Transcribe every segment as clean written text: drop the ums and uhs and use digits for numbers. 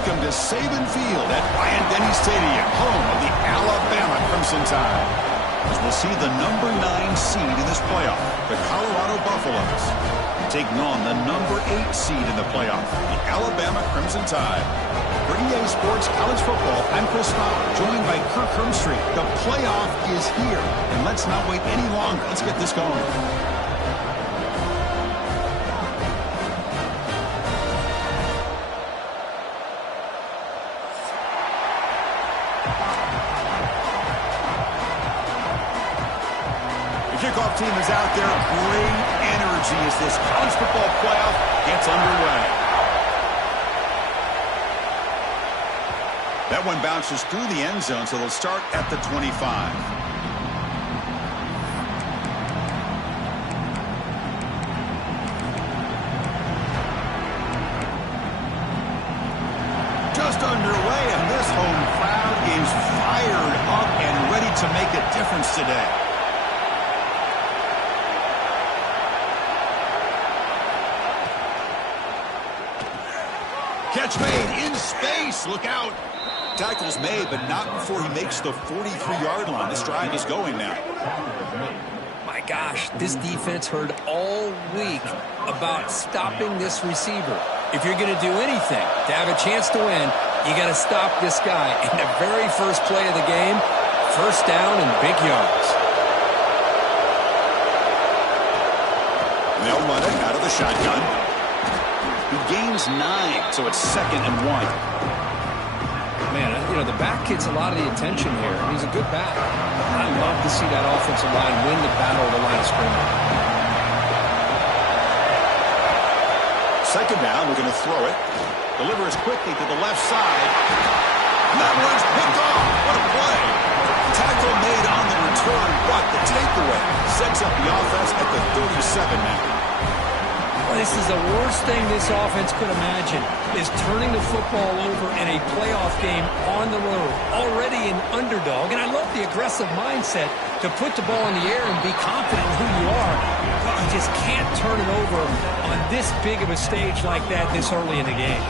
Welcome to Saban Field at Bryant-Denny Stadium, home of the Alabama Crimson Tide. As we'll see the number 9 seed in this playoff, the Colorado Buffaloes, taking on the number 8 seed in the playoff, the Alabama Crimson Tide. For EA Sports College Football, I'm Chris Fowler, joined by Kirk Hermstreet. The playoff is here, and let's not wait any longer. Let's get this going. Kickoff team is out there. Great energy as this college football playoff gets underway. That one bounces through the end zone, so they'll start at the 25. Just underway, and this home crowd is fired up and ready to make a difference today. Catch made in space. Look out. Tackle's made, but not before he makes the 43-yard line. This drive is going now. My gosh, this defense heard all week about stopping this receiver. If you're going to do anything to have a chance to win, you got to stop this guy. In the very first play of the game, first down and big yards. They'll run it out of the shotgun. He gains 9, so it's 2nd and 1. Man, you know, the back gets a lot of the attention here. He's a good back. I love to see that offensive line win the battle of the line of scrimmage. 2nd down, we're going to throw it. Delivers quickly to the left side. That one's picked off. What a play. Tackle made on the return, but the takeaway sets up the offense at the 37 now. This is the worst thing this offense could imagine, is turning the football over in a playoff game on the road, already an underdog. And I love the aggressive mindset to put the ball in the air and be confident in who you are. But you just can't turn it over on this big of a stage like that this early in the game.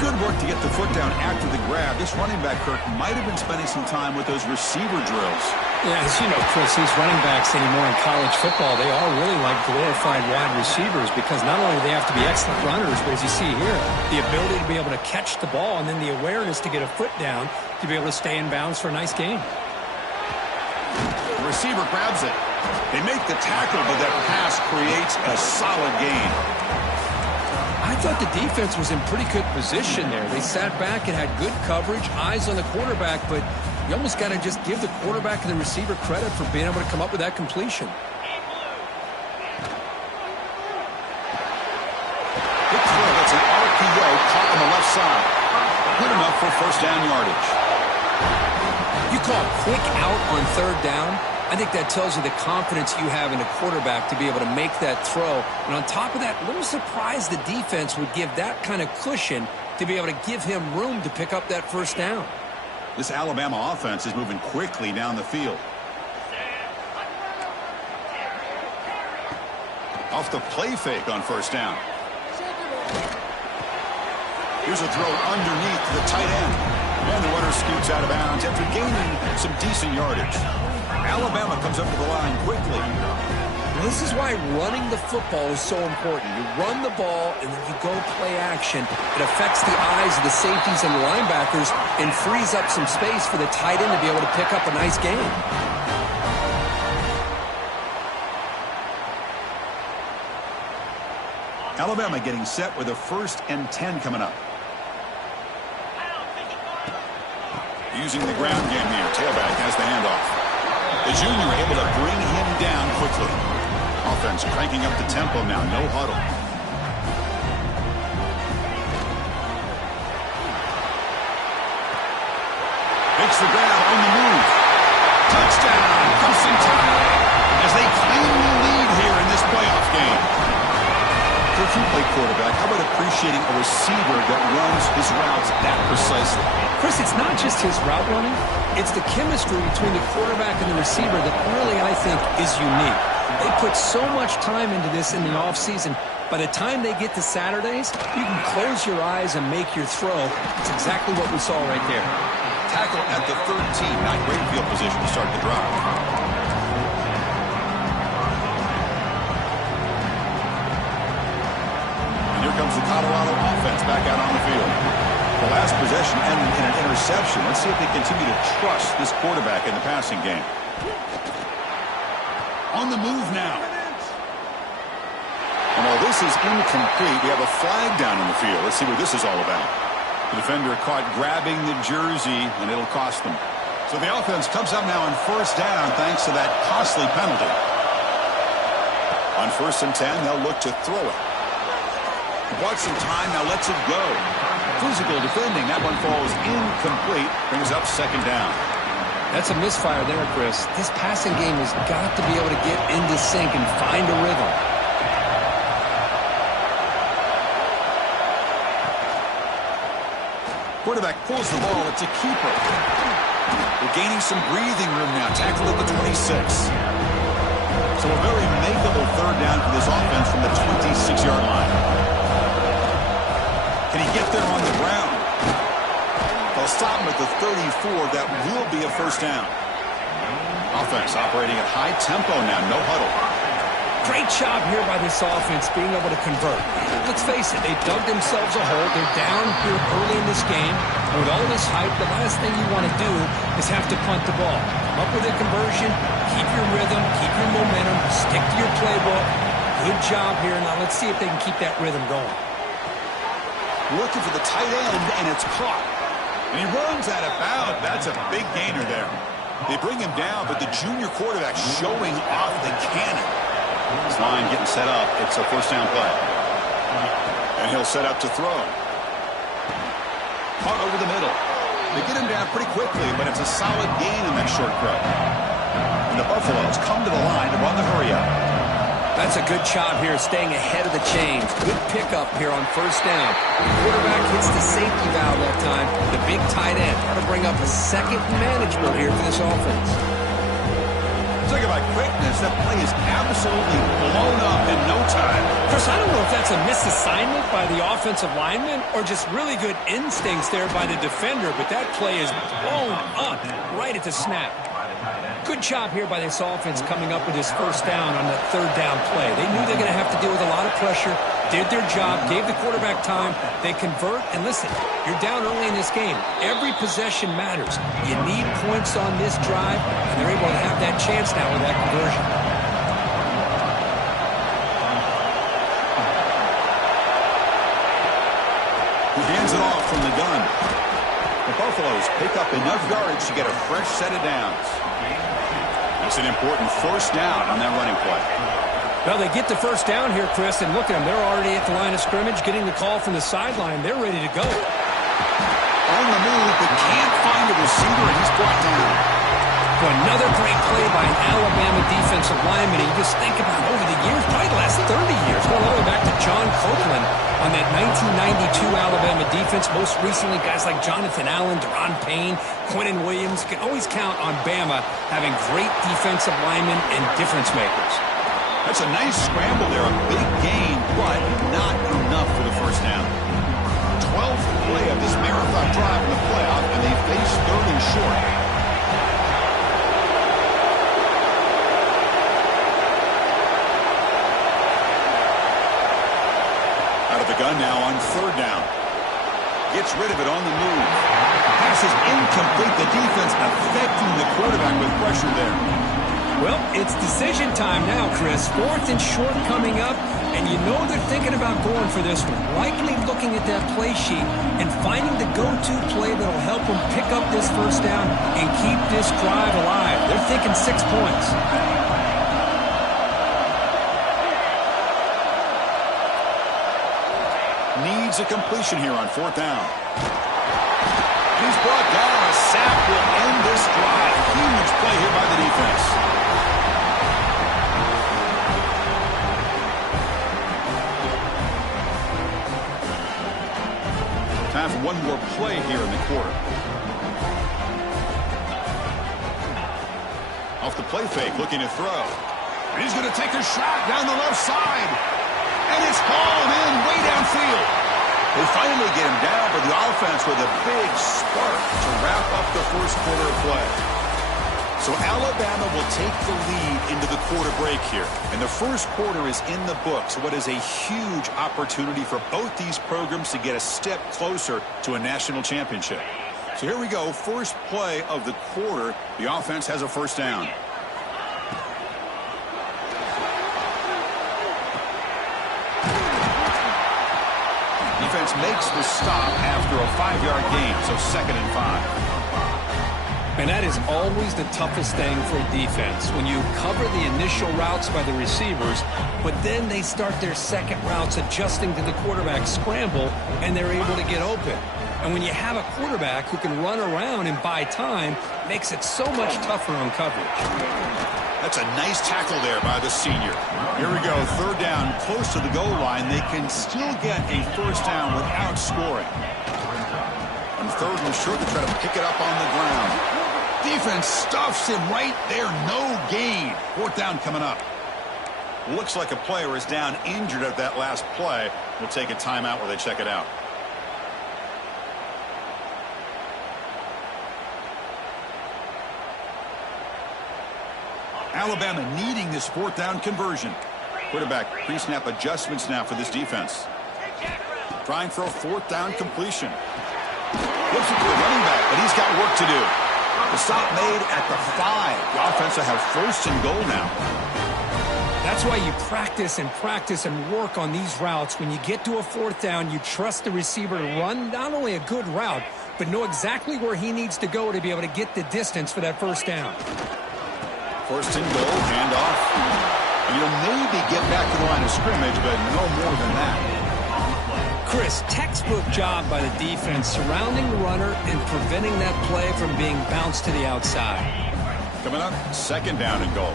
Good work to get the foot down after the grab. This running back, Kirk, might have been spending some time with those receiver drills. Yeah, as you know, Chris, these running backs anymore in college football, they are really like glorified wide receivers because not only do they have to be excellent runners, but as you see here, the ability to be able to catch the ball and then the awareness to get a foot down to be able to stay in bounds for a nice gain. The receiver grabs it. They make the tackle, but that pass creates a solid gain. I thought the defense was in pretty good position there. They sat back and had good coverage, eyes on the quarterback, but you almost got to just give the quarterback and the receiver credit for being able to come up with that completion. Good throw. That's an RPO caught on the left side. Good enough for first down yardage. You call quick out on 3rd down. I think that tells you the confidence you have in a quarterback to be able to make that throw. And on top of that, a little surprised the defense would give that kind of cushion to be able to give him room to pick up that first down. This Alabama offense is moving quickly down the field. Off the play fake on first down. Here's a throw underneath to the tight end. And the runner scoots out of bounds after gaining some decent yardage. Alabama comes up to the line quickly. This is why running the football is so important. You run the ball, and then you go play action. It affects the eyes of the safeties and the linebackers and frees up some space for the tight end to be able to pick up a nice gain. Alabama getting set with a 1st and 10 coming up. Using the ground game here. Tailback has the handoff. The junior able to bring him down quickly. Offense cranking up the tempo now. No huddle. Makes the grab on the move. Touchdown. Crimson Tide as they claim the lead here in this playoff game. If you play quarterback, how about appreciating a receiver that runs his routes that precisely? Chris, it's not just his route running. It's the chemistry between the quarterback and the receiver that really, I think, is unique. They put so much time into this in the offseason. By the time they get to Saturdays, you can close your eyes and make your throw. It's exactly what we saw right there. Tackle at the 13, not great field position to start the drive. And here comes the Colorado offense back out on the field. The last possession ended in an interception. Let's see if they continue to trust this quarterback in the passing game. On the move now. And while this is incomplete, we have a flag down in the field. Let's see what this is all about. The defender caught grabbing the jersey, and it'll cost them. So the offense comes up now on first down thanks to that costly penalty. On 1st and 10, they'll look to throw it. Bought some time, now lets it go. Physical defending, that one falls incomplete, brings up 2nd down. That's a misfire there, Chris. This passing game has got to be able to get into sync and find a rhythm. Quarterback pulls the ball. It's a keeper. We're gaining some breathing room now. Tackled at the 26. So a very makeable 3rd down for this offense from the 26-yard line. Can he get there on the ground? They'll stop him at the 34. That will be a 1st down. Offense operating at high tempo now. No huddle. Great job here by this offense being able to convert. Let's face it, they dug themselves a hole. They're down here early in this game. And with all this hype, the last thing you want to do is have to punt the ball. Come up with a conversion, keep your rhythm, keep your momentum, stick to your playbook. Good job here. Now let's see if they can keep that rhythm going. Looking for the tight end, and it's caught. And he runs out of bounds. That's a big gainer there. They bring him down, but the junior quarterback showing off the cannon. This line getting set up. It's a 1st down play. And he'll set up to throw. Caught over the middle. They get him down pretty quickly, but it's a solid gain in that short throw. And the Buffaloes come to the line to run the hurry up. That's a good job here, staying ahead of the chains. Good pickup here on 1st down. The quarterback hits the safety valve that time. The big tight end. Trying to bring up a second manageable here for this offense. Talk about quickness. That play is absolutely blown up in no time. Chris, I don't know if that's a misassignment by the offensive lineman or just really good instincts there by the defender, but that play is blown up right at the snap. Good job here by this offense coming up with this 1st down on that 3rd down play. They knew they're going to have to deal with a lot of pressure, did their job, gave the quarterback time. They convert, and listen, you're down early in this game. Every possession matters. You need points on this drive, and they're able to have that chance now with that conversion. He hands it off from the gun. The Buffaloes pick up enough yards to get a fresh set of downs. That's an important 1st down on that running play. Well, they get the 1st down here, Chris, and look at them. They're already at the line of scrimmage, getting the call from the sideline. They're ready to go. On the move, but can't find a receiver, and he's brought down. Well, another great play by an Alabama defensive lineman. And you just think about over the years, probably the last 30 years, going all the way back to John Copeland on that 1992 Alabama defense. Most recently, guys like Jonathan Allen, Deron Payne, Quinnen Williams. You can always count on Bama having great defensive linemen and difference makers. That's a nice scramble there, a big gain, but not enough for the 1st down. 12th play of this marathon drive in the playoff, and they face 3rd and short. Out of the gun now on 3rd down. Gets rid of it on the move. Pass is incomplete. The defense affecting the quarterback with pressure there. Well, it's decision time now, Chris. 4th and short coming up, and you know they're thinking about going for this one. Likely looking at that play sheet and finding the go-to play that will help them pick up this 1st down and keep this drive alive. They're thinking 6 points. Needs a completion here on 4th down. He's brought down. A sack will end this drive. Huge play here by the defense. Time for one more play here in the quarter. Off the play fake, looking to throw. And he's going to take a shot down the left side. And it's hauled in way downfield. They finally get him down, but the offense with a big spark to wrap up the first quarter of play. So Alabama will take the lead into the quarter break here. And the first quarter is in the books. What is a huge opportunity for both these programs to get a step closer to a national championship. So here we go. First play of the quarter. The offense has a first down. Defense makes the stop after a 5-yard gain, so 2nd and 5. And that is always the toughest thing for defense, when you cover the initial routes by the receivers, but then they start their second routes adjusting to the quarterback scramble, and they're able to get open. And when you have a quarterback who can run around and buy time, it makes it so much tougher on coverage. That's a nice tackle there by the senior. Here we go, 3rd down, close to the goal line. They can still get a first down without scoring. On 3rd and short, they try to pick it up on the ground. Defense stuffs him right there, no gain. 4th down coming up. Looks like a player is down injured at that last play. We'll take a timeout where they check it out. Alabama needing this 4th down conversion. Quarterback pre-snap adjustments now for this defense. Trying for a 4th down completion. Looks at the running back, but he's got work to do. The stop made at the 5. The offense will have 1st and goal now. That's why you practice and work on these routes. When you get to a 4th down, you trust the receiver to run not only a good route, but know exactly where he needs to go to be able to get the distance for that first down. 1st and goal, handoff. And you'll maybe get back to the line of scrimmage, but no more than that. Chris, textbook job by the defense surrounding the runner and preventing that play from being bounced to the outside. Coming up, 2nd down and goal.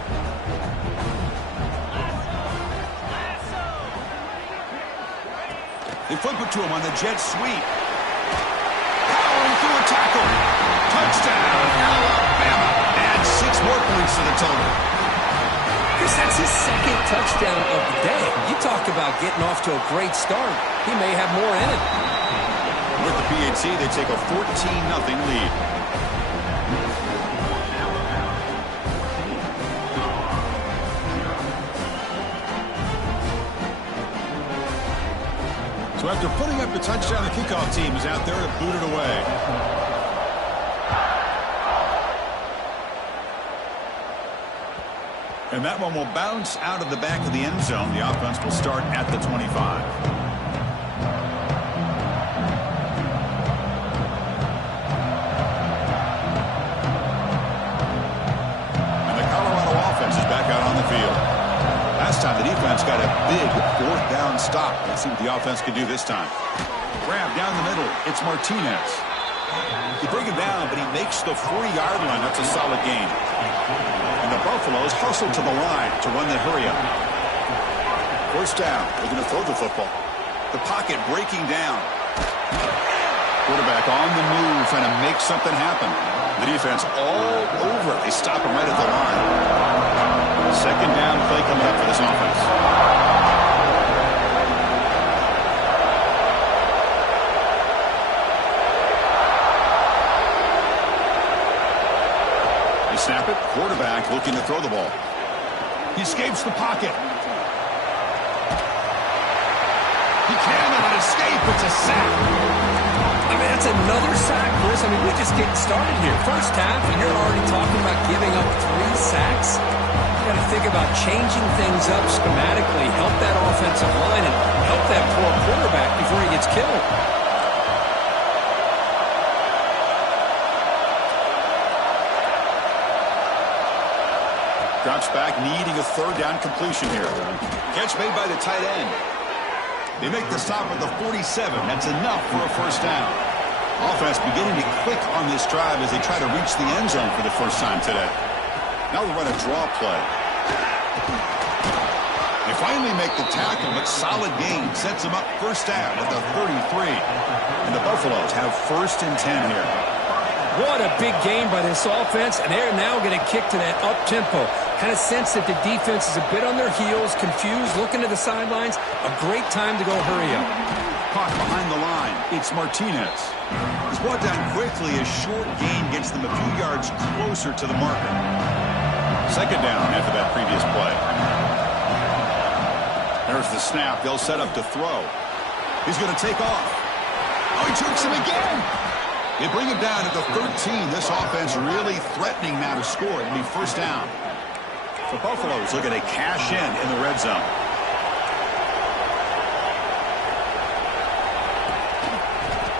They flip it to him on the jet sweep. Powering through a tackle. Touchdown, Alabama. Add 6 more points to the total. Chris, that's his 2nd touchdown of the day. You talk about getting off to a great start. He may have more in it. With the PAT, they take a 14-0 lead. So after putting up the touchdown, the kickoff team is out there to boot it away. And that one will bounce out of the back of the end zone. The offense will start at the 25. And the Colorado offense is back out on the field. Last time the defense got a big 4th down stop. Let's see what the offense can do this time. Grab down the middle. It's Martinez. You bring him down, but he makes the 40-yard line. That's a solid gain. And the Buffaloes hustle to the line to run the hurry-up. 1st down. They're going to throw the football. The pocket breaking down. Quarterback on the move, trying to make something happen. The defense all over it. They stop him right at the line. 2nd down play coming up for this offense. Snap it. Quarterback looking to throw the ball. He escapes the pocket. He cannot escape. It's a sack. I mean, that's another sack, Chris. I mean, we're just getting started here. First half, and you're already talking about giving up 3 sacks. You got to think about changing things up schematically, help that offensive line, and help that poor quarterback before he gets killed. Drops back, needing a 3rd down completion here. Catch made by the tight end. They make the stop at the 47. That's enough for a 1st down. Offense beginning to click on this drive as they try to reach the end zone for the first time today. Now they'll run a draw play. They finally make the tackle, but solid gain sets them up 1st down at the 33. And the Buffaloes have 1st and 10 here. What a big game by this offense, and they're now going to kick to that up-tempo. Kind of sense that the defense is a bit on their heels, confused, looking to the sidelines. A great time to go hurry up. Caught behind the line. It's Martinez. He's brought down quickly. A short gain gets them a few yards closer to the marker. Second down after that previous play. There's the snap. They'll set up to throw. He's going to take off. Oh, he tricks him again. They bring him down at the 13. This offense really threatening now to score. It'll be first down. The Buffaloes looking to cash in the red zone.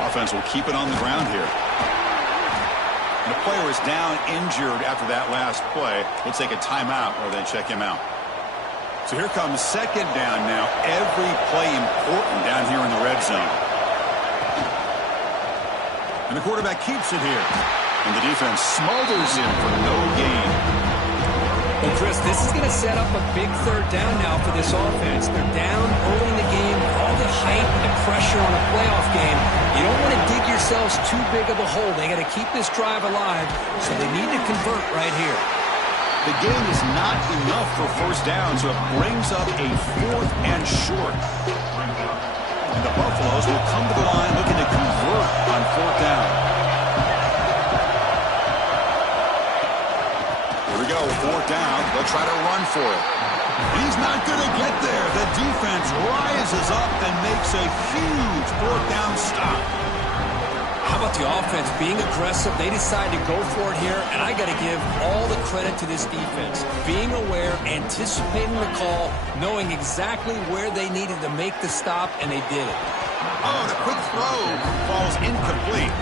Offense will keep it on the ground here. And the player is down injured after that last play. We'll take a timeout or then check him out. So here comes second down now. Every play important down here in the red zone. And the quarterback keeps it here. And the defense smothers him for no gain. Well, Chris, this is going to set up a big third down now for this offense. They're down early in the game. All the hype and pressure on a playoff game. You don't want to dig yourselves too big of a hole. They got to keep this drive alive, so they need to convert right here. The game is not enough for first down, so it brings up a 4th and short. And the Buffaloes will come to the line looking to convert on 4th down. Here we go, 4th down. They'll try to run for it. He's not going to get there. The defense rises up and makes a huge 4th down stop. How about the offense being aggressive? They decide to go for it here, and I got to give all the credit to this defense. Being aware, anticipating the call, knowing exactly where they needed to make the stop, and they did it. Oh, the quick throw falls incomplete.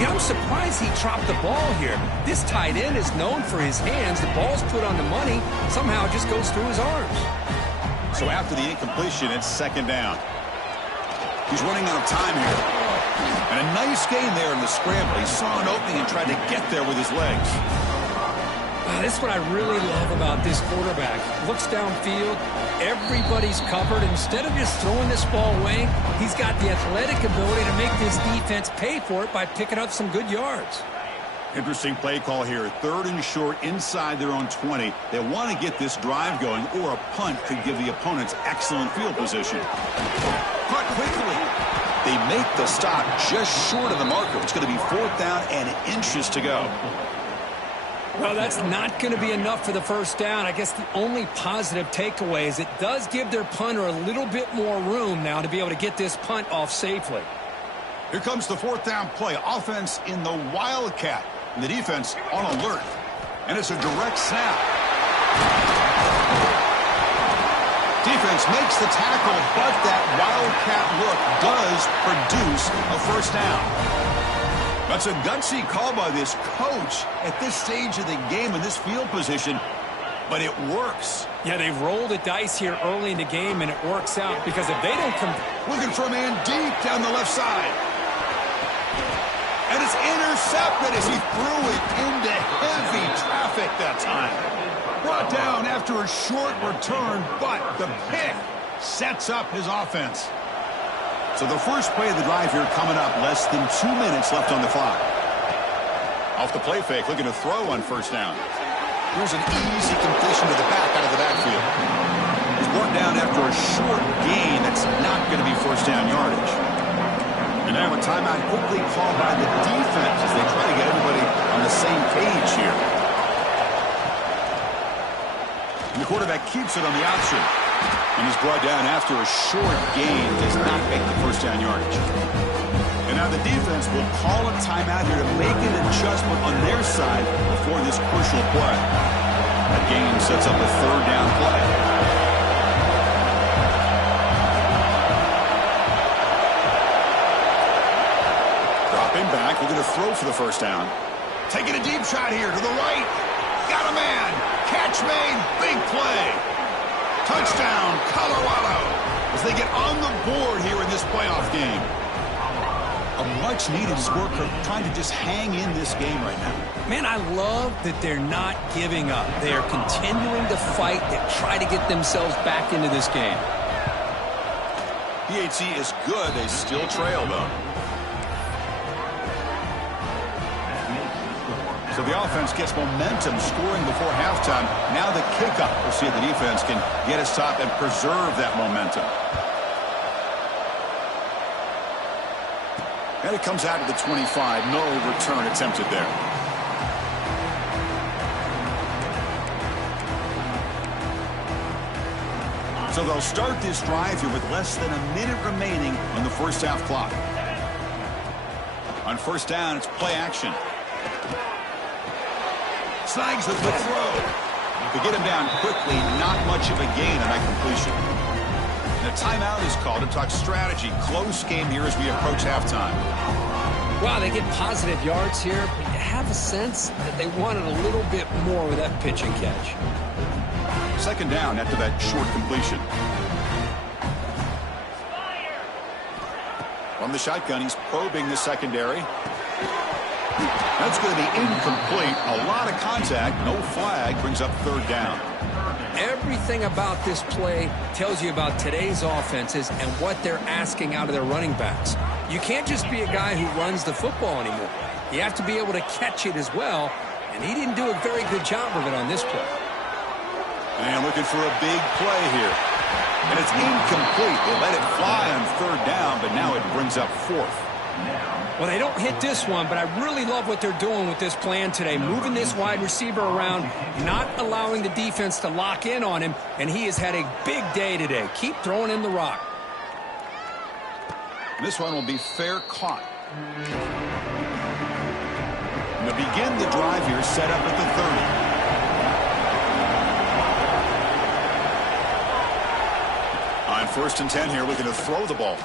Yeah, I'm surprised he dropped the ball here. This tight end is known for his hands. The ball's put on the money. Somehow it just goes through his arms. So after the incompletion, it's second down. He's running out of time here. And a nice gain there in the scramble. He saw an opening and tried to get there with his legs. This is what I really love about this quarterback. Looks downfield. Everybody's covered. Instead of just throwing this ball away, he's got the athletic ability to make this defense pay for it by picking up some good yards. Interesting play call here. 3rd and short inside their own 20. They want to get this drive going, or a punt could give the opponents excellent field position. Caught quickly. They make the stop just short of the marker. It's going to be 4th down and inches to go. Well, that's not going to be enough for the first down. I guess the only positive takeaway is it does give their punter a little bit more room now to be able to get this punt off safely. Here comes the 4th down play. Offense in the Wildcat. And the defense on alert. And it's a direct snap. Defense makes the tackle, but that Wildcat look does produce a first down. That's a gutsy call by this coach at this stage of the game in this field position, but it works. Yeah, they roll the dice here early in the game, and it works out because if they don't come... Looking for a man deep down the left side. And it's intercepted as he threw it into heavy traffic that time. Brought down after a short return, but the pick sets up his offense. So the first play of the drive here coming up, less than 2 minutes left on the clock. Off the play fake, looking to throw on first down. Here's an easy completion to the back out of the backfield. He's brought down after a short gain that's not going to be first down yardage. And now a timeout quickly called by the defense as they try to get everybody on the same page here. And the quarterback keeps it on the option. And he's brought down after a short gain. Does not make the first down yardage. And now the defense will call a timeout here to make an adjustment on their side before this crucial play. That gain sets up a 3rd down play. Dropping back, we're going to throw for the first down. Taking a deep shot here to the right. Got a man. Catch made. Big play. Touchdown, Colorado, as they get on the board here in this playoff game. A much-needed score, trying to just hang in this game right now. Man, I love that they're not giving up. They are continuing to fight, to try to get themselves back into this game. PHC is good. They still trail, though. So the offense gets momentum scoring before halftime. Now the kickoff. We'll see if the defense can get a stop and preserve that momentum. And it comes out to the 25. No return attempted there. So they'll start this drive here with less than a minute remaining on the first half clock. On first down, it's play action. Snags the quick throw. To get him down quickly, not much of a gain on that completion. And a timeout is called to talk strategy. Close game here as we approach halftime. Wow, they get positive yards here, but you have a sense that they wanted a little bit more with that pitch and catch. Second down after that short completion. From the shotgun, he's probing the secondary. That's going to be incomplete. A lot of contact. No flag. Brings up third down. Everything about this play tells you about today's offenses and what they're asking out of their running backs. You can't just be a guy who runs the football anymore. You have to be able to catch it as well, and he didn't do a very good job of it on this play. And looking for a big play here. And it's incomplete. They let it fly on third down, but now it brings up fourth. Well, they don't hit this one, but I really love what they're doing with this plan today. Moving this wide receiver around, not allowing the defense to lock in on him, and he has had a big day today. Keep throwing him the rock. This one will be fair caught. And to begin the drive here, set up at the 30. On first and 10 here, looking to throw the ball.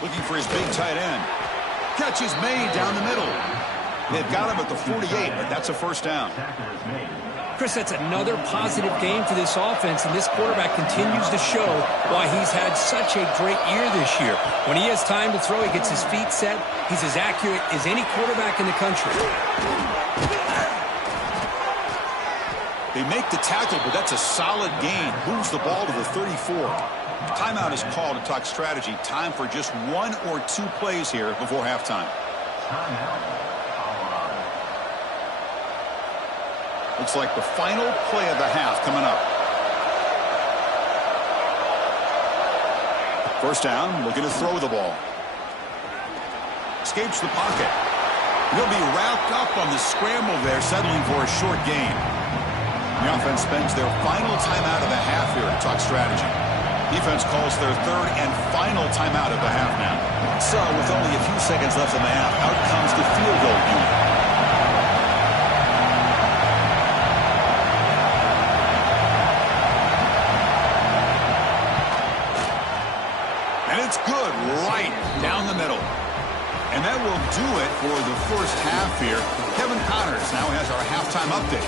Looking for his big tight end. Catch is made down the middle. They've got him at the 48, but that's a first down. Chris, that's another positive game for this offense, and this quarterback continues to show why he's had such a great year this year. When he has time to throw, he gets his feet set. He's as accurate as any quarterback in the country. They make the tackle, but that's a solid gain. Moves the ball to the 34. Timeout is called to talk strategy. Time for just one or two plays here before halftime. Looks like the final play of the half coming up. First down, looking to throw the ball. Escapes the pocket. He'll be wrapped up on the scramble there, settling for a short gain. The offense spends their final timeout of the half here to talk strategy. Defense calls their third and final timeout of the half now. So, with only a few seconds left in the half, out comes the field goal unit. And it's good right down the middle. And that will do it for the first half here. Kevin Connors now has our halftime update.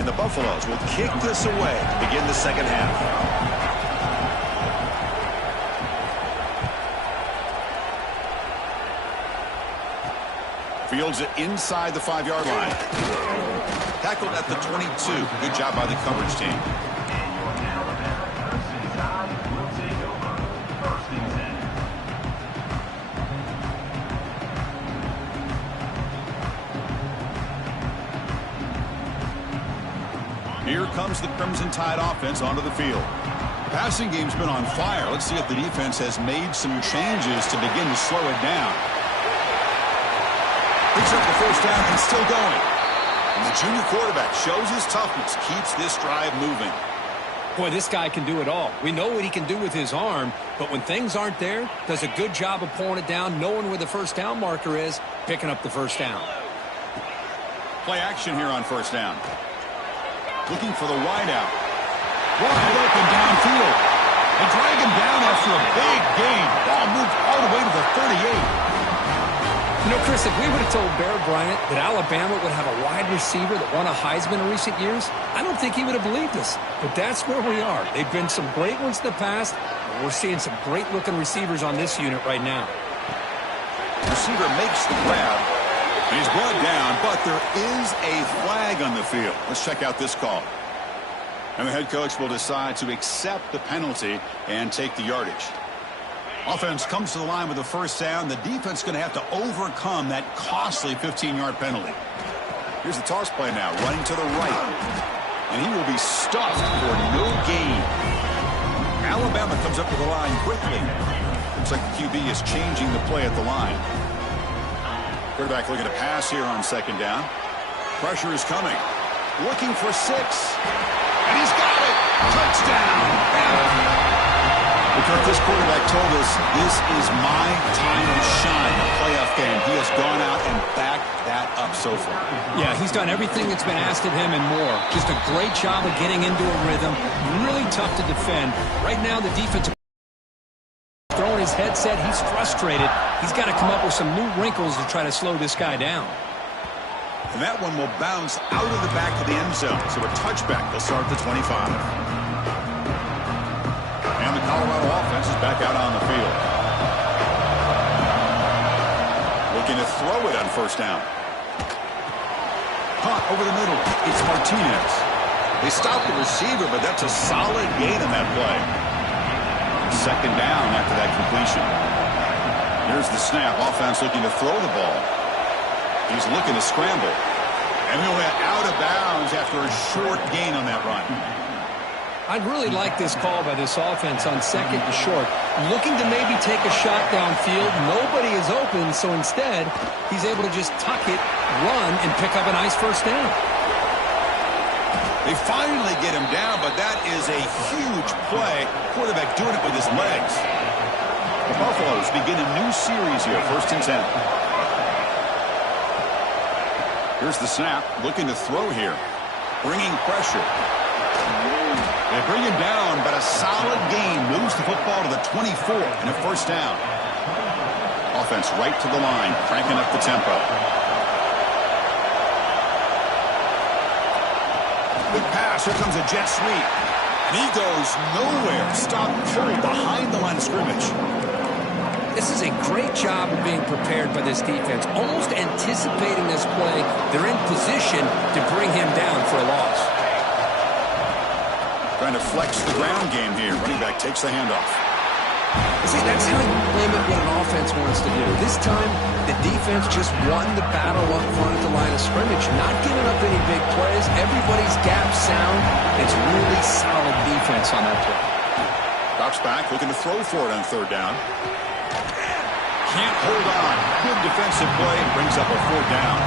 The Buffaloes will kick this away to begin the second half. Fields it inside the 5-yard line. Tackled at the 22. Good job by the coverage team. Here comes the Crimson Tide offense onto the field. Passing game's been on fire. Let's see if the defense has made some changes to begin to slow it down. Picks up the first down and still going. And the junior quarterback shows his toughness, keeps this drive moving. Boy, this guy can do it all. We know what he can do with his arm, but when things aren't there, does a good job of pulling it down, knowing where the first down marker is, picking up the first down. Play action here on first down. Looking for the wideout. Wide open downfield. They drag him down after a big gain. Ball moved all the way to the 38. You know, Chris, if we would have told Bear Bryant that Alabama would have a wide receiver that won a Heisman in recent years, I don't think he would have believed us. But that's where we are. They've been some great ones in the past, and we're seeing some great-looking receivers on this unit right now. Receiver makes the grab. He's brought down, but there is a flag on the field. Let's check out this call. And the head coach will decide to accept the penalty and take the yardage. Offense comes to the line with a first down. The defense is going to have to overcome that costly 15-yard penalty. Here's the toss play now, running to the right. And he will be stuffed for no gain. Alabama comes up to the line quickly. Looks like the QB is changing the play at the line. Quarterback looking to pass here on second down. Pressure is coming. Looking for 6. And he's got it. Touchdown. Because this quarterback told us this is my time to shine. A playoff game. He has gone out and backed that up so far. Yeah, he's done everything that's been asked of him and more. Just a great job of getting into a rhythm. Really tough to defend. Right now, the defense throwing his headset. He's frustrated. He's got to come up with some new wrinkles to try to slow this guy down. And that one will bounce out of the back of the end zone. So a touchback. They'll start at the 25. And the Colorado offense is back out on the field. Looking to throw it on first down. Caught over the middle. It's Martinez. They stopped the receiver, but that's a solid gain on that play. Second down after that completion. Here's the snap. Offense looking to throw the ball. He's looking to scramble. And he'll get out of bounds after a short gain on that run. I'd really like this call by this offense on second and short. Looking to maybe take a shot downfield. Nobody is open, so instead, he's able to just tuck it, run, and pick up a nice first down. They finally get him down, but that is a huge play. Quarterback doing it with his legs. The Buffaloes begin a new series here, 1st and 10. Here's the snap, looking to throw here. Bringing pressure. They bring him down, but a solid gain moves the football to the 24 and a first down. Offense right to the line, cranking up the tempo. Big pass, here comes a jet sweep. And he goes nowhere. Stop cold behind the line of scrimmage. This is a great job of being prepared by this defense. Almost anticipating this play, they're in position to bring him down for a loss. Trying to flex the ground game here. Running back takes the handoff. See, that's how you limit what an offense wants to do. This time, the defense just won the battle up front at the line of scrimmage, not giving up any big plays. Everybody's gap sound. It's really solid defense on that play. Drops back, looking to throw for it on third down. Can't hold on. Good defensive play and brings up a fourth down.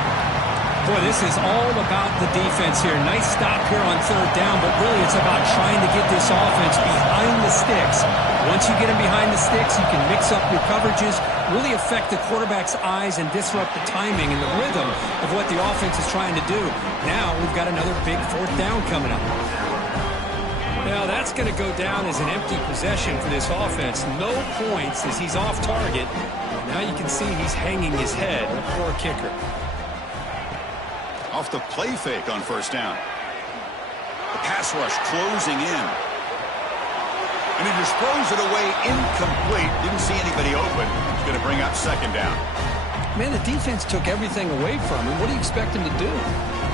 Boy, this is all about the defense here. Nice stop here on third down, but really it's about trying to get this offense behind the sticks. Once you get them behind the sticks, you can mix up your coverages, really affect the quarterback's eyes and disrupt the timing and the rhythm of what the offense is trying to do. Now we've got another big fourth down coming up. Now that's going to go down as an empty possession for this offense. No points as he's off target. Now you can see he's hanging his head. Poor kicker. Off the play fake on first down. The pass rush closing in. And he just throws it away incomplete. Didn't see anybody open. He's going to bring up second down. Man, the defense took everything away from him. What do you expect him to do?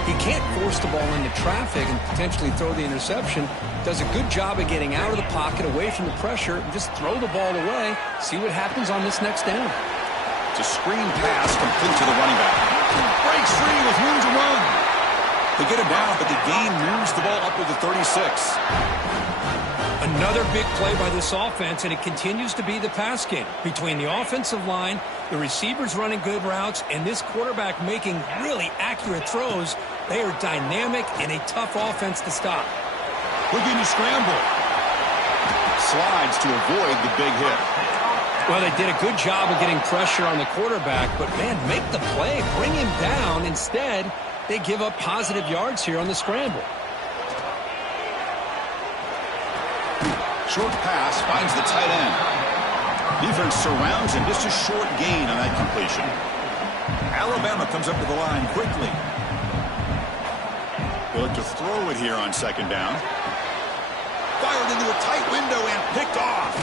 He can't force the ball into traffic and potentially throw the interception. Does a good job of getting out of the pocket, away from the pressure, and just throw the ball away. See what happens on this next down. It's a screen pass complete to the running back. Breaks free with room to run. They get him down, but the gain moves the ball up to the 36. Another big play by this offense, and it continues to be the pass game. Between the offensive line, the receivers running good routes, and this quarterback making really accurate throws, they are dynamic and a tough offense to stop. Looking to scramble. Slides to avoid the big hit. Well, they did a good job of getting pressure on the quarterback, but, man, make the play, bring him down. Instead, they give up positive yards here on the scramble. Short pass finds the tight end. Defense surrounds him. Just a short gain on that completion. Alabama comes up to the line quickly. They look to throw it here on second down. Fired into a tight window and picked off.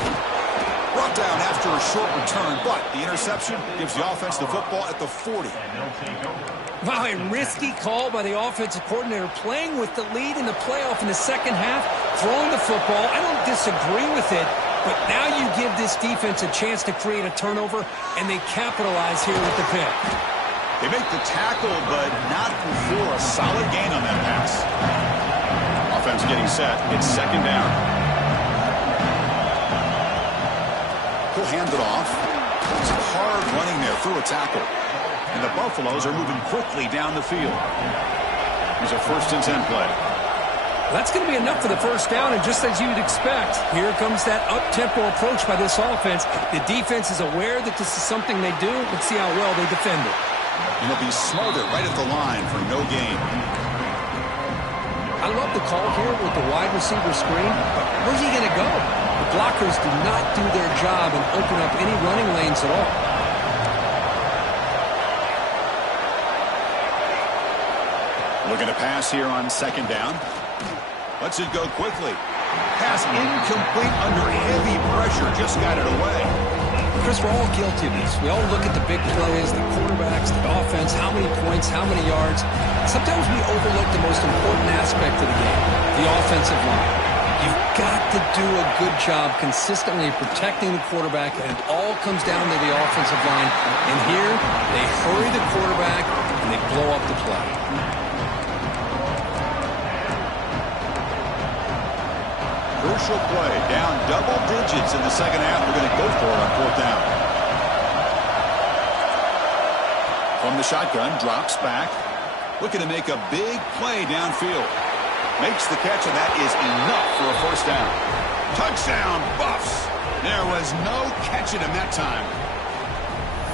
Brought down after a short return, but the interception gives the offense the football at the 40. Wow, a risky call by the offensive coordinator, playing with the lead in the playoff in the second half, throwing the football. I don't disagree with it, But now you give this defense a chance to create a turnover, and they capitalize here with the pick. They make the tackle, but not before a solid gain on that pass. Offense getting set. It's second down. He'll hand it off. It's hard running there through a tackle. And the Buffaloes are moving quickly down the field. Here's a 1st and 10 play. That's going to be enough for the first down, and just as you'd expect, here comes that up-tempo approach by this offense. The defense is aware that this is something they do. Let's see how well they defend it. And he'll be smarter right at the line for no gain. I love the call here with the wide receiver screen. Where's he going to go? The blockers do not do their job and open up any running lanes at all. Looking to pass here on second down. Lets it go quickly. Pass incomplete under heavy pressure. Just got it away. Chris, we're all guilty of this. We all look at the big plays, the quarterbacks, the offense, how many points, how many yards. Sometimes we overlook the most important aspect of the game, the offensive line. You've got to do a good job consistently protecting the quarterback, and it all comes down to the offensive line. And here, they hurry the quarterback, and they blow up the play. Crucial play. Down double digits in the second half. They're going to go for it on 4th down. From the shotgun, drops back. Looking to make a big play downfield. Makes the catch, and that is enough for a 1st down. Touchdown, Buffs. There was no catching him that time.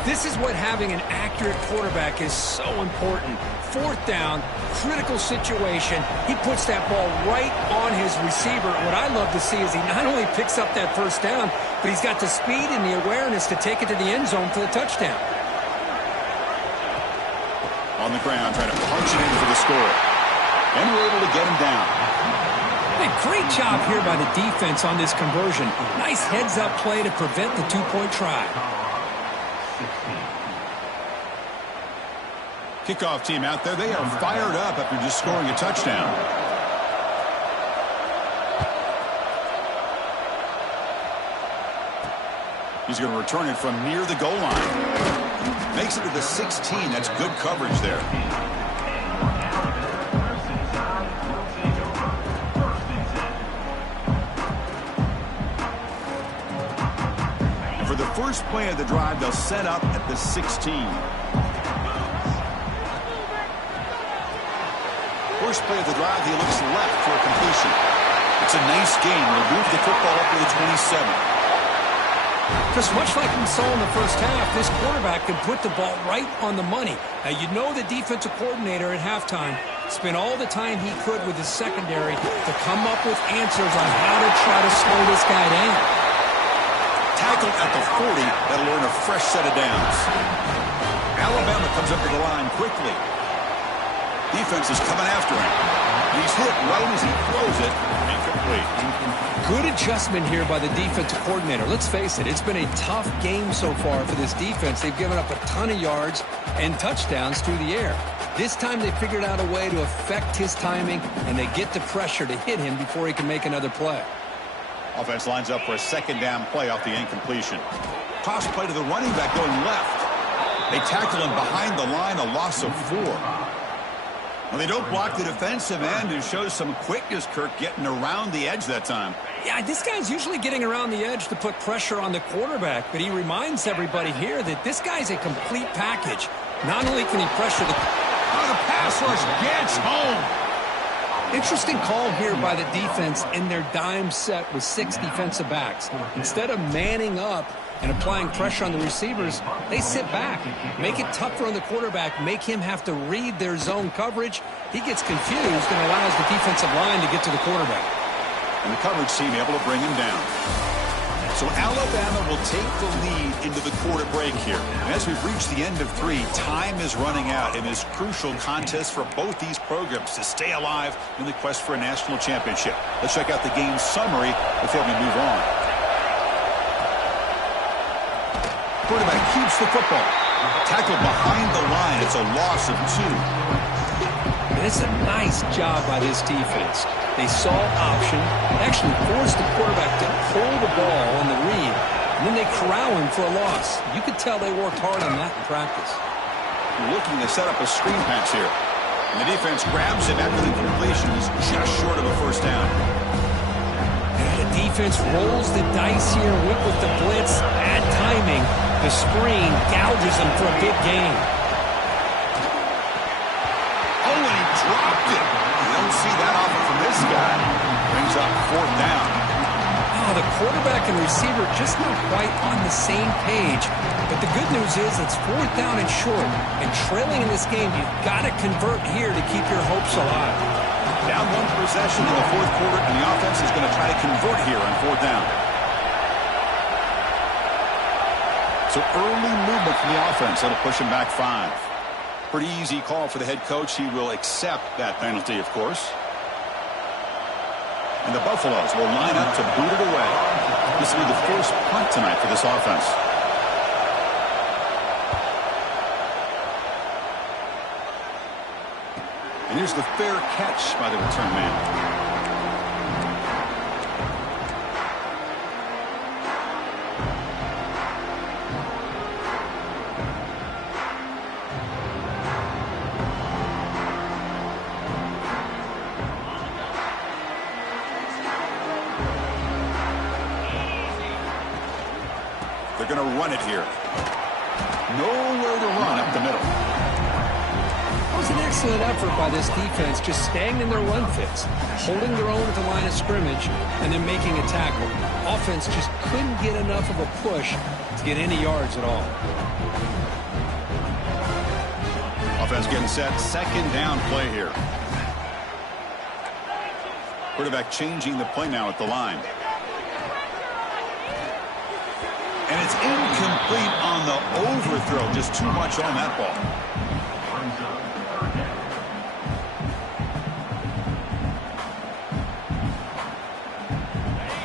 This is what having an accurate quarterback is so important. 4th down, critical situation. He puts that ball right on his receiver. What I love to see is he not only picks up that 1st down, but he's got the speed and the awareness to take it to the end zone for the touchdown. On the ground, trying to punch it in for the score. And we're able to get him down. Hey, great job here by the defense on this conversion. Nice heads-up play to prevent the 2-point try. Kickoff team out there. They are fired up after just scoring a touchdown. He's going to return it from near the goal line. Makes it to the 16. That's good coverage there. And for the first play of the drive, they'll set up at the 16. First play of the drive, he looks left for a completion. It's a nice gain. They'll move the football up to the 27. Just much like we saw in the first half, this quarterback can put the ball right on the money. Now, you know the defensive coordinator at halftime spent all the time he could with his secondary to come up with answers on how to try to slow this guy down. Tackled at the 40, that'll earn a fresh set of downs. Alabama comes up to the line quickly. Defense is coming after him. He's hit right as he throws it. Incomplete. Good adjustment here by the defensive coordinator. Let's face it, it's been a tough game so far for this defense. They've given up a ton of yards and touchdowns through the air. This time they figured out a way to affect his timing, and they get the pressure to hit him before he can make another play. Offense lines up for a second down play off the incompletion. Toss play to the running back going left. They tackle him behind the line, a loss of 4. Well, they don't block the defensive end, who shows some quickness, Kirk, getting around the edge that time. Yeah, this guy's usually getting around the edge to put pressure on the quarterback, but he reminds everybody here that this guy's a complete package. Not only can he pressure the... Oh, the pass rush gets home. Interesting call here by the defense in their dime set with 6 defensive backs. Instead of manning up and applying pressure on the receivers, they sit back, make it tougher on the quarterback, make him have to read their zone coverage. He gets confused and allows the defensive line to get to the quarterback. And the coverage team able to bring him down. So Alabama will take the lead into the quarter break here. And as we've reached the end of 3, time is running out in this crucial contest for both these programs to stay alive in the quest for a national championship. Let's check out the game summary before we move on. Quarterback keeps the football. Tackled behind the line. It's a loss of 2. And it's a nice job by this defense. They saw option, actually forced the quarterback to hold the ball on the read, and then they corral him for a loss. You could tell they worked hard on that in practice. Looking to set up a screen pass here. And the defense grabs him after the completion. He's just short of a first down. And the defense rolls the dice here, went with the blitz, bad timing. The screen gouges him for a big gain. Oh, and he dropped it. You don't see that often from this guy. Brings up fourth down. Oh, the quarterback and receiver just not quite on the same page. But the good news is it's fourth down and short. And trailing in this game, you've got to convert here to keep your hopes alive. Down one possession in the fourth quarter, and the offense is going to try to convert here on fourth down. So early movement from the offense. That'll push him back 5. Pretty easy call for the head coach. He will accept that penalty, of course. And the Buffaloes will line up to boot it away. This will be the first punt tonight for this offense. And here's the fair catch by the return man. They're going to run it here. Nowhere to run up the middle. It was an excellent effort by this defense, just staying in their run fits, holding their own at the line of scrimmage, and then making a tackle. Offense just couldn't get enough of a push to get any yards at all. Offense getting set. Second down play here. Quarterback changing the play now at the line. And it's incomplete on the overthrow. Just too much on that ball.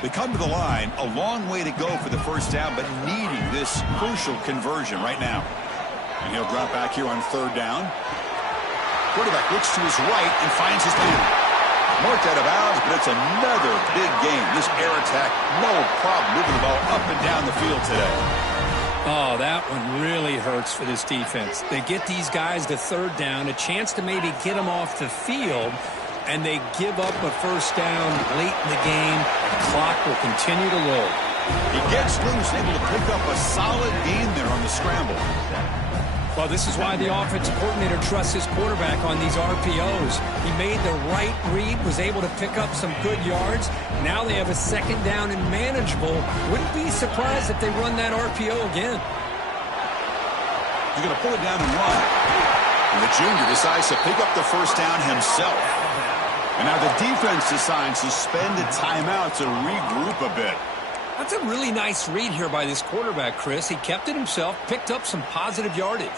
They come to the line, a long way to go for the first down, but needing this crucial conversion right now. And he'll drop back here on third down. Quarterback looks to his right and finds his man. Marked out of bounds, but it's another big game. This air attack, no problem moving the ball up and down the field today. Oh, that one really hurts for this defense. They get these guys to third down, a chance to maybe get them off the field, and they give up a first down late in the game. The clock will continue to roll. He gets loose, able to pick up a solid gain there on the scramble. Well, this is why the offensive coordinator trusts his quarterback on these RPOs. He made the right read, was able to pick up some good yards. Now they have a second down and manageable. Wouldn't be surprised if they run that RPO again. He's going to pull it down and run. And the junior decides to pick up the first down himself. And now the defense decides to spend a timeout to regroup a bit. That's a really nice read here by this quarterback, Chris. He kept it himself, picked up some positive yardage.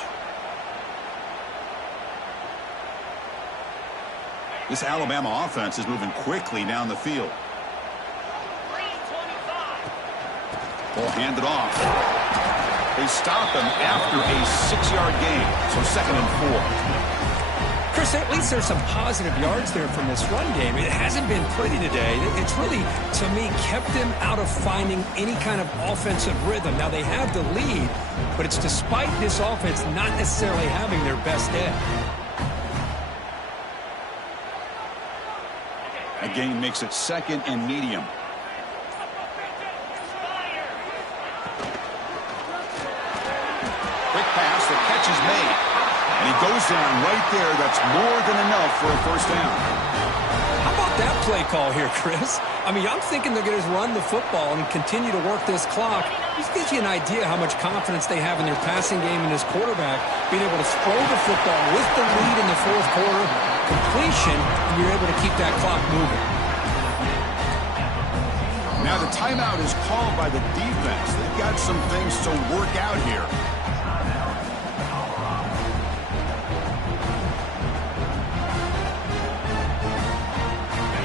This Alabama offense is moving quickly down the field. Ball handed off. They stop him after a 6-yard gain, so second and 4. Chris, at least there's some positive yards there from this run game. It hasn't been pretty today. It's really, to me, kept them out of finding any kind of offensive rhythm. Now, they have the lead, but it's despite this offense not necessarily having their best day. A gain makes it second and medium. Quick pass, the catch is made. And he goes down right there. That's more than enough for a first down. How about that play call here, Chris? I mean, I'm thinking they're going to run the football and continue to work this clock. This gives you an idea how much confidence they have in their passing game and his quarterback, being able to throw the football with the lead in the fourth quarter, completion, and you're able to keep that clock moving. Now the timeout is called by the defense. They've got some things to work out here.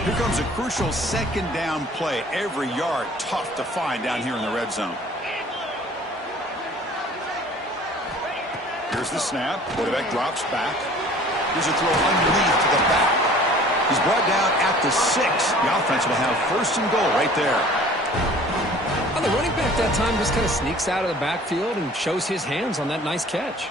Here comes a crucial second down play. Every yard tough to find down here in the red zone. Here's the snap. Quarterback drops back. Here's a throw underneath to the back. He's brought down at the 6. The offense will have first and goal right there. Well, the running back that time just kind of sneaks out of the backfield and shows his hands on that nice catch.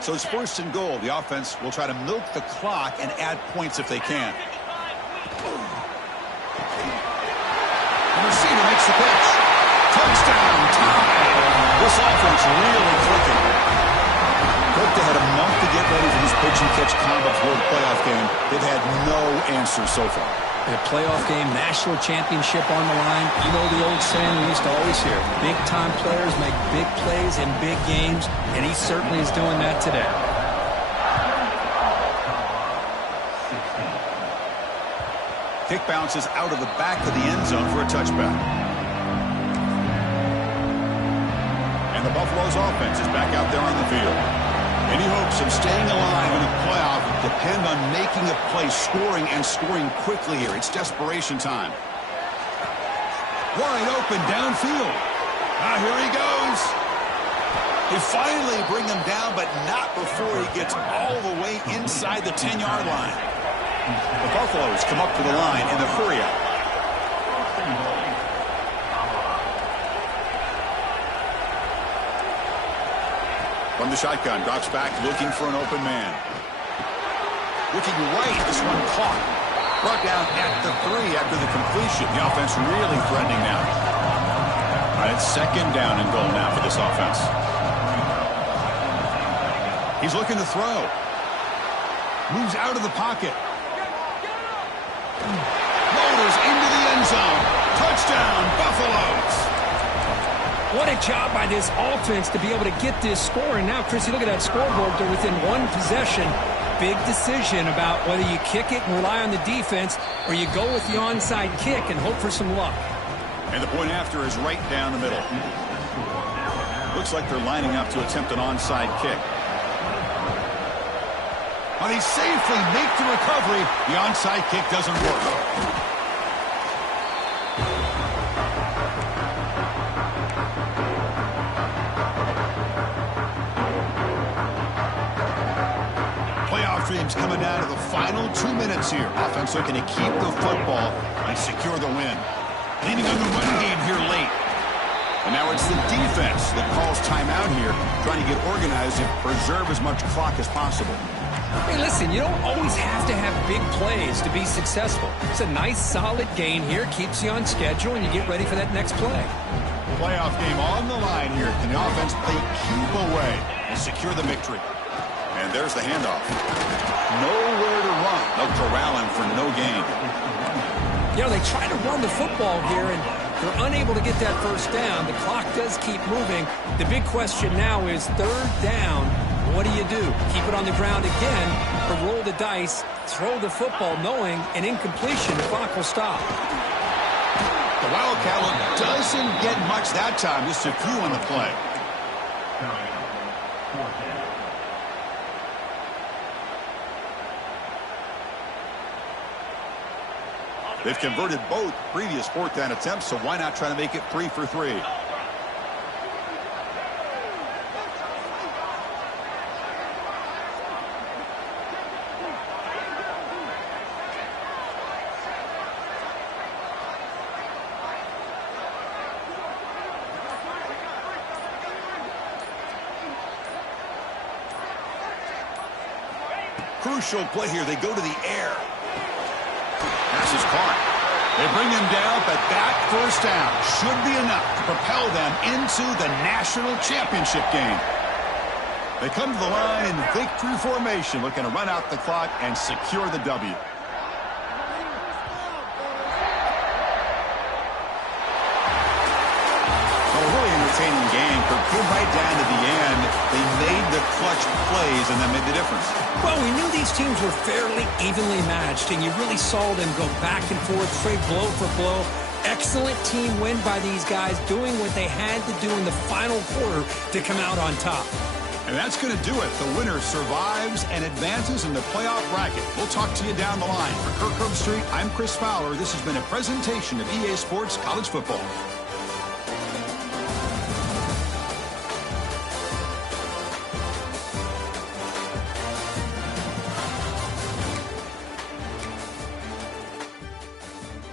So it's first and goal. The offense will try to milk the clock and add points if they can. The receiver makes the pitch. Touchdown, tie. This offense really clicking. Cook, they had a month to get ready for this pitch and catch combo for the playoff game. They've had no answer so far. A playoff game, national championship on the line. You know the old saying we used to always hear. Big-time players make big plays in big games, and he certainly is doing that today. Kick bounces out of the back of the end zone for a touchback. And the Buffalo's offense is back out there on the field. Any hopes of staying alive in a playoff depend on making a play, scoring, and scoring quickly here. It's desperation time. Wide open downfield. Here he goes. They finally bring him down, but not before he gets all the way inside the 10-yard line. The Buffaloes come up to the line in the hurry up. From the shotgun, drops back, looking for an open man. Looking right, this one caught. Brought down at the 3 after the completion. The offense really threatening now. All right, it's second down and goal now for this offense. He's looking to throw. Moves out of the pocket. Motors into the end zone. Touchdown, Buffaloes. What a job by this offense to be able to get this score. And now, Chris, you look at that scoreboard. They're within one possession. Big decision about whether you kick it and rely on the defense or you go with the onside kick and hope for some luck. And the point after is right down the middle. Looks like they're lining up to attempt an onside kick. Well, they safely make the recovery. The onside kick doesn't work. Dreams coming down to the final 2 minutes here. Offense looking to keep the football and secure the win. Leaning on the run game here late. And now it's the defense that calls timeout here, trying to get organized and preserve as much clock as possible. Hey, listen, you don't always have to have big plays to be successful. It's a nice, solid gain here. Keeps you on schedule, and you get ready for that next play. Playoff game on the line here. Can the offense play keep away and secure the victory? And there's the handoff. Nowhere to run. They'll corral him for no gain. You know, they try to run the football here, and they're unable to get that first down. The clock does keep moving. The big question now is third down. What do you do? Keep it on the ground again, or roll the dice, throw the football, knowing an incompletion, the clock will stop. The Wildcat look doesn't get much that time. Just a few on the play. They've converted both previous fourth down attempts, so why not try to make it 3 for 3? Crucial play here. They go to the air. Pass is caught. They bring him down, but that first down should be enough to propel them into the national championship game. They come to the line in victory formation, looking to run out the clock and secure the W. Entertaining game. Came right down to the end. They made the clutch plays and that made the difference. Well, we knew these teams were fairly evenly matched, and you really saw them go back and forth, trade blow for blow. Excellent team win by these guys, doing what they had to do in the final quarter to come out on top. And And that's going to do it. The winner survives and advances in the playoff bracket. We'll talk to you down the line. For Kirk Herbstreit, I'm Chris Fowler. This has been a presentation of EA Sports College Football.